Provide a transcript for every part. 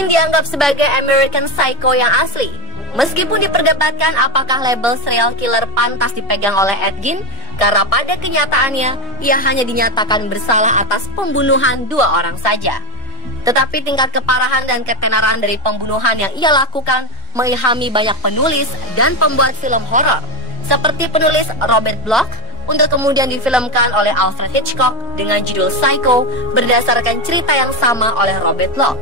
Gin dianggap sebagai American Psycho yang asli. Meskipun diperdebatkan apakah label serial killer pantas dipegang oleh Ed Gein, karena pada kenyataannya ia hanya dinyatakan bersalah atas pembunuhan 2 orang saja. Tetapi tingkat keparahan dan ketenaran dari pembunuhan yang ia lakukan mengilhami banyak penulis dan pembuat film horor, seperti penulis Robert Bloch, untuk kemudian difilmkan oleh Alfred Hitchcock dengan judul Psycho berdasarkan cerita yang sama oleh Robert Bloch.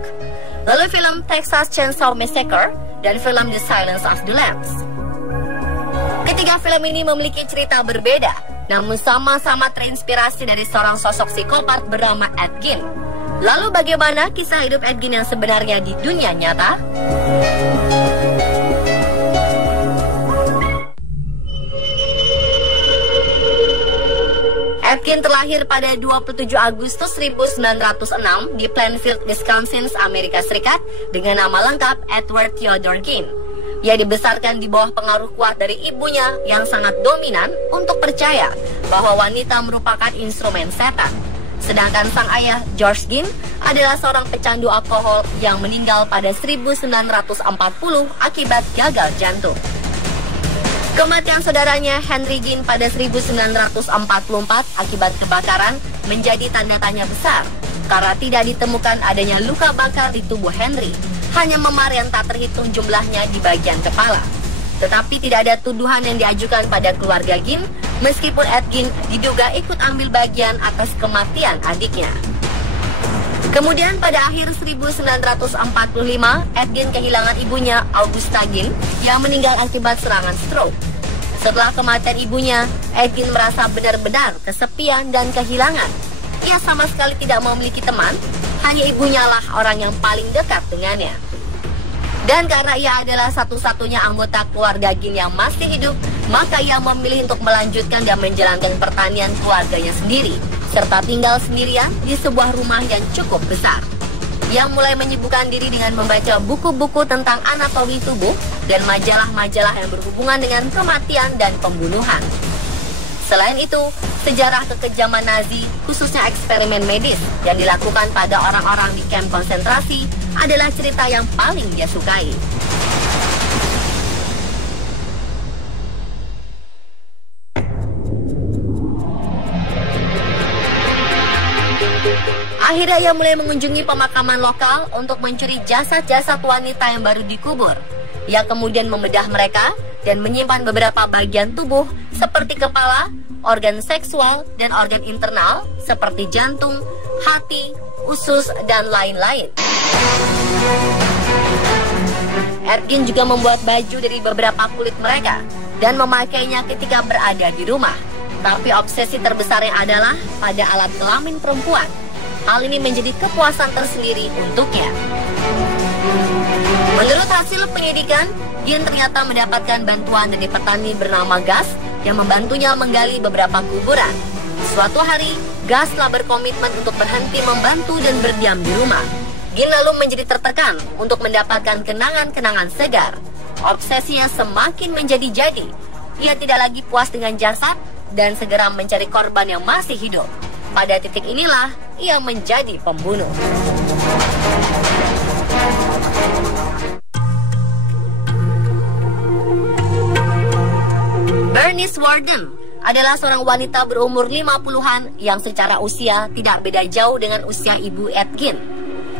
Lalu film Texas Chainsaw Massacre dan film The Silence of the Lambs. Ketiga film ini memiliki cerita berbeda, namun sama-sama terinspirasi dari seorang sosok psikopat bernama Ed Gein. Lalu bagaimana kisah hidup Ed Gein yang sebenarnya di dunia nyata? Ed Gein terlahir pada 27 Agustus 1906 di Plainfield, Wisconsin, Amerika Serikat dengan nama lengkap Edward Theodore Gein. Ia dibesarkan di bawah pengaruh kuat dari ibunya yang sangat dominan untuk percaya bahwa wanita merupakan instrumen setan. Sedangkan sang ayah, George Gein, adalah seorang pecandu alkohol yang meninggal pada 1940 akibat gagal jantung. Kematian saudaranya Henry Gein pada 1944 akibat kebakaran menjadi tanda tanya besar karena tidak ditemukan adanya luka bakar di tubuh Henry, hanya memar yang tak terhitung jumlahnya di bagian kepala. Tetapi tidak ada tuduhan yang diajukan pada keluarga Gein, meskipun Ed Gein diduga ikut ambil bagian atas kematian adiknya. Kemudian pada akhir 1945, Ed Gein kehilangan ibunya, Augusta Gein, yang meninggal akibat serangan stroke. Setelah kematian ibunya, Ed Gein merasa benar-benar kesepian dan kehilangan. Ia sama sekali tidak memiliki teman, hanya ibunya lah orang yang paling dekat dengannya. Dan karena ia adalah satu-satunya anggota keluarga Gein yang masih hidup, maka ia memilih untuk melanjutkan dan menjalankan pertanian keluarganya sendiri, serta tinggal sendirian di sebuah rumah yang cukup besar. Ia mulai menyibukkan diri dengan membaca buku-buku tentang anatomi tubuh dan majalah-majalah yang berhubungan dengan kematian dan pembunuhan. Selain itu, sejarah kekejaman Nazi, khususnya eksperimen medis yang dilakukan pada orang-orang di kamp konsentrasi, adalah cerita yang paling dia sukai. Akhirnya ia mulai mengunjungi pemakaman lokal untuk mencuri jasad-jasad wanita yang baru dikubur. Ia kemudian membedah mereka dan menyimpan beberapa bagian tubuh seperti kepala, organ seksual, dan organ internal seperti jantung, hati, usus, dan lain-lain. Ed Gein juga membuat baju dari beberapa kulit mereka dan memakainya ketika berada di rumah. Tapi obsesi terbesarnya adalah pada alat kelamin perempuan. Hal ini menjadi kepuasan tersendiri untuknya. Menurut hasil penyidikan, Gein ternyata mendapatkan bantuan dari petani bernama Gus yang membantunya menggali beberapa kuburan. Suatu hari, Gus telah berkomitmen untuk berhenti membantu dan berdiam di rumah. Gein lalu menjadi tertekan untuk mendapatkan kenangan-kenangan segar. Obsesinya semakin menjadi-jadi. Ia tidak lagi puas dengan jasad dan segera mencari korban yang masih hidup. Pada titik inilah ia menjadi pembunuh. Bernice Worden adalah seorang wanita berumur 50-an yang secara usia tidak beda jauh dengan usia ibu Ed Gein.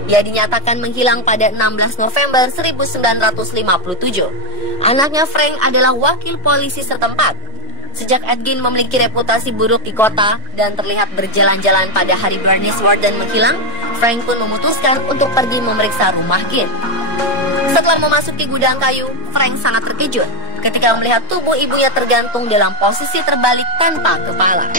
Ia dinyatakan menghilang pada 16 November 1957. Anaknya Frank adalah wakil polisi setempat. Sejak Ed Gein memiliki reputasi buruk di kota dan terlihat berjalan-jalan pada hari Bernice Worden menghilang, Frank pun memutuskan untuk pergi memeriksa rumah Gein. Setelah memasuki gudang kayu, Frank sangat terkejut ketika melihat tubuh ibunya tergantung dalam posisi terbalik tanpa kepala.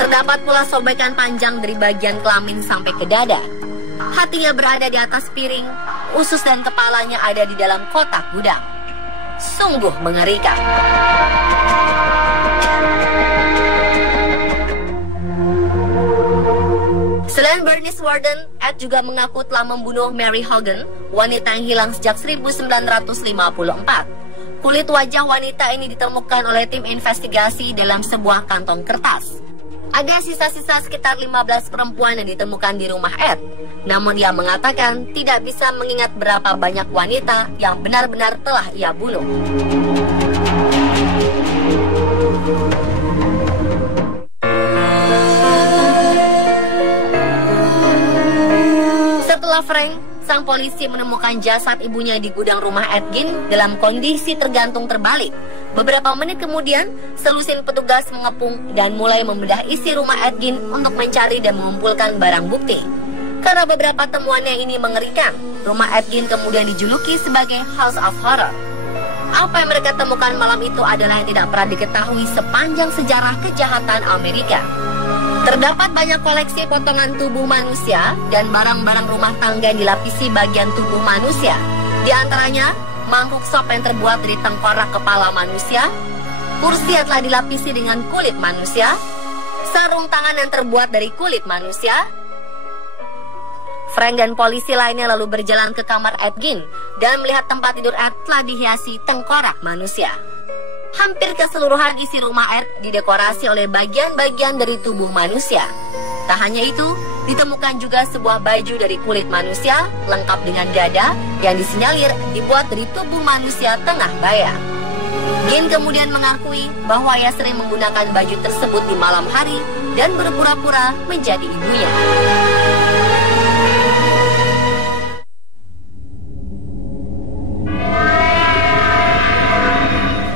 Terdapat pula sobekan panjang dari bagian kelamin sampai ke dada. Hatinya berada di atas piring, usus dan kepalanya ada di dalam kotak gudang. Sungguh mengerikan. Selain Bernice Worden, Ed juga mengaku telah membunuh Mary Hogan, wanita yang hilang sejak 1954. Kulit wajah wanita ini ditemukan oleh tim investigasi dalam sebuah kantong kertas. Ada sisa-sisa sekitar 15 perempuan yang ditemukan di rumah Ed. Namun ia mengatakan tidak bisa mengingat berapa banyak wanita yang benar-benar telah ia bunuh. Setelah Frank, sang polisi menemukan jasad ibunya di gudang rumah Edgin dalam kondisi tergantung terbalik. Beberapa menit kemudian, selusin petugas mengepung dan mulai membedah isi rumah Edgin untuk mencari dan mengumpulkan barang bukti. Karena beberapa temuannya ini mengerikan, rumah Edgin kemudian dijuluki sebagai House of Horror. Apa yang mereka temukan malam itu adalah yang tidak pernah diketahui sepanjang sejarah kejahatan Amerika. Terdapat banyak koleksi potongan tubuh manusia dan barang-barang rumah tangga yang dilapisi bagian tubuh manusia. Di antaranya, mangkuk sop yang terbuat dari tengkorak kepala manusia, kursi yang telah dilapisi dengan kulit manusia, sarung tangan yang terbuat dari kulit manusia. Frank dan polisi lainnya lalu berjalan ke kamar Edgin dan melihat tempat tidur Ed telah dihiasi tengkorak manusia. Hampir keseluruhan isi rumah Ed didekorasi oleh bagian-bagian dari tubuh manusia. Tak hanya itu, ditemukan juga sebuah baju dari kulit manusia lengkap dengan dada yang disinyalir dibuat dari tubuh manusia tengah bayar. Gin kemudian mengakui bahwa ia sering menggunakan baju tersebut di malam hari dan berpura-pura menjadi ibunya.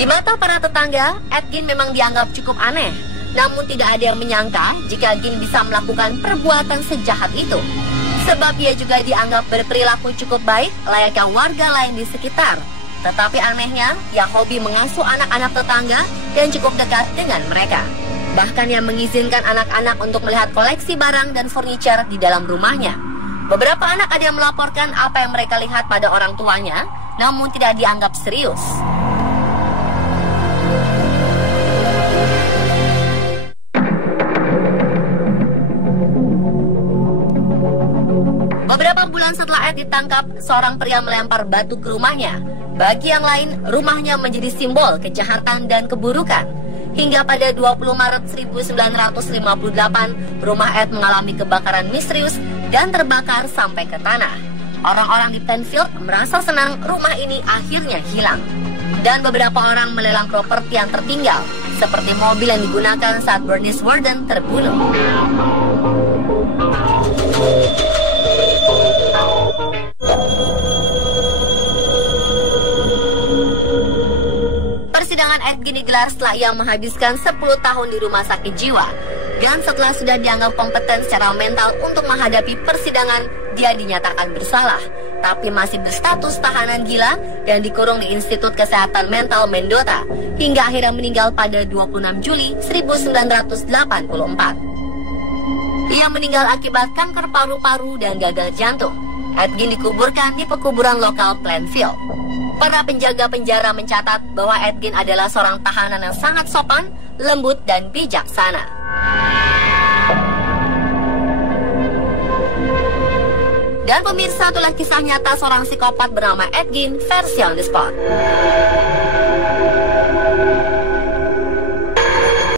Di mata para tetangga, Edgin memang dianggap cukup aneh. Namun tidak ada yang menyangka jika Gin bisa melakukan perbuatan sejahat itu. Sebab ia juga dianggap berperilaku cukup baik layaknya warga lain di sekitar. Tetapi anehnya, ia hobi mengasuh anak-anak tetangga dan cukup dekat dengan mereka. Bahkan ia mengizinkan anak-anak untuk melihat koleksi barang dan furniture di dalam rumahnya. Beberapa anak ada yang melaporkan apa yang mereka lihat pada orang tuanya, namun tidak dianggap serius. Beberapa bulan setelah Ed ditangkap, seorang pria melempar batu ke rumahnya. Bagi yang lain, rumahnya menjadi simbol kejahatan dan keburukan. Hingga pada 20 Maret 1958, rumah Ed mengalami kebakaran misterius dan terbakar sampai ke tanah. Orang-orang di Plainfield merasa senang rumah ini akhirnya hilang. Dan beberapa orang melelang properti yang tertinggal, seperti mobil yang digunakan saat Bernice Worden terbunuh. Persidangan Edgin digelar setelah ia menghabiskan 10 tahun di rumah sakit jiwa. Dan setelah sudah dianggap kompeten secara mental untuk menghadapi persidangan, dia dinyatakan bersalah. Tapi masih berstatus tahanan gila dan dikurung di Institut Kesehatan Mental Mendota hingga akhirnya meninggal pada 26 Juli 1984. Ia meninggal akibat kanker paru-paru dan gagal jantung. Edgin dikuburkan di pekuburan lokal Plainfield. Para penjaga penjara mencatat bahwa Edgin adalah seorang tahanan yang sangat sopan, lembut, dan bijaksana. Dan pemirsa, itulah kisah nyata seorang psikopat bernama Edgin versi on the spot.